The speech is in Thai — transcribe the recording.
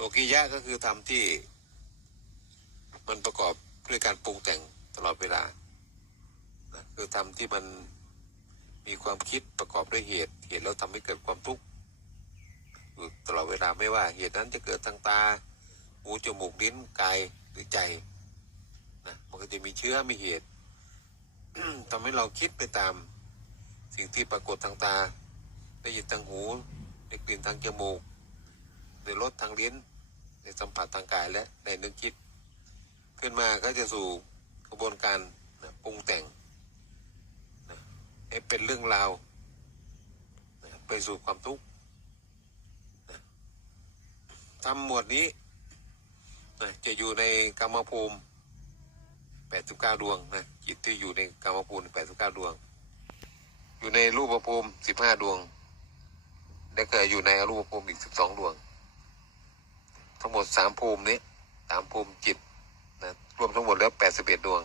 โลกิยะก็คือธรรมที่ มันประกอบด้วยการปรุงแต่งตลอดเวลานะคือธรรมที่มันมีความคิดประกอบด้วยเหตุ เหตุแล้วทำให้เกิดความทุกข์ตลอดเวลาไม่ว่าเหตุนั้นจะเกิดทางตา หูจมูกลิ้นกายหรือใจนะมันก็จะมีเชื้อมีเหตุทำให้เราคิดไปตาม สิ่งที่ปรากฏทางตา ได้ยินทางหูได้กลิ่นทางจมูก ได้รสทางลิ้นได้สัมผัสทางกายและได้นึกคิด ขึ้นมาก็จะสู่กระบวนการนะปรุงแต่งนะให้เป็นเรื่องราวนะไปสู่ความทุกข์นะทำหมวดนี้นะจะอยู่ในกรรมภูมิ89 ดวงนะจิตที่อยู่ในกรรมภูมิ89 ดวง อยู่ในรูปภูมิ15 ดวง และเก็อยู่ในอรูปภูมิอีก 12 ดวง มดสามภูมินี้สามภูมิจิตนะรวมทั้งหมดแล้วแปดสิบเอ็ดดวง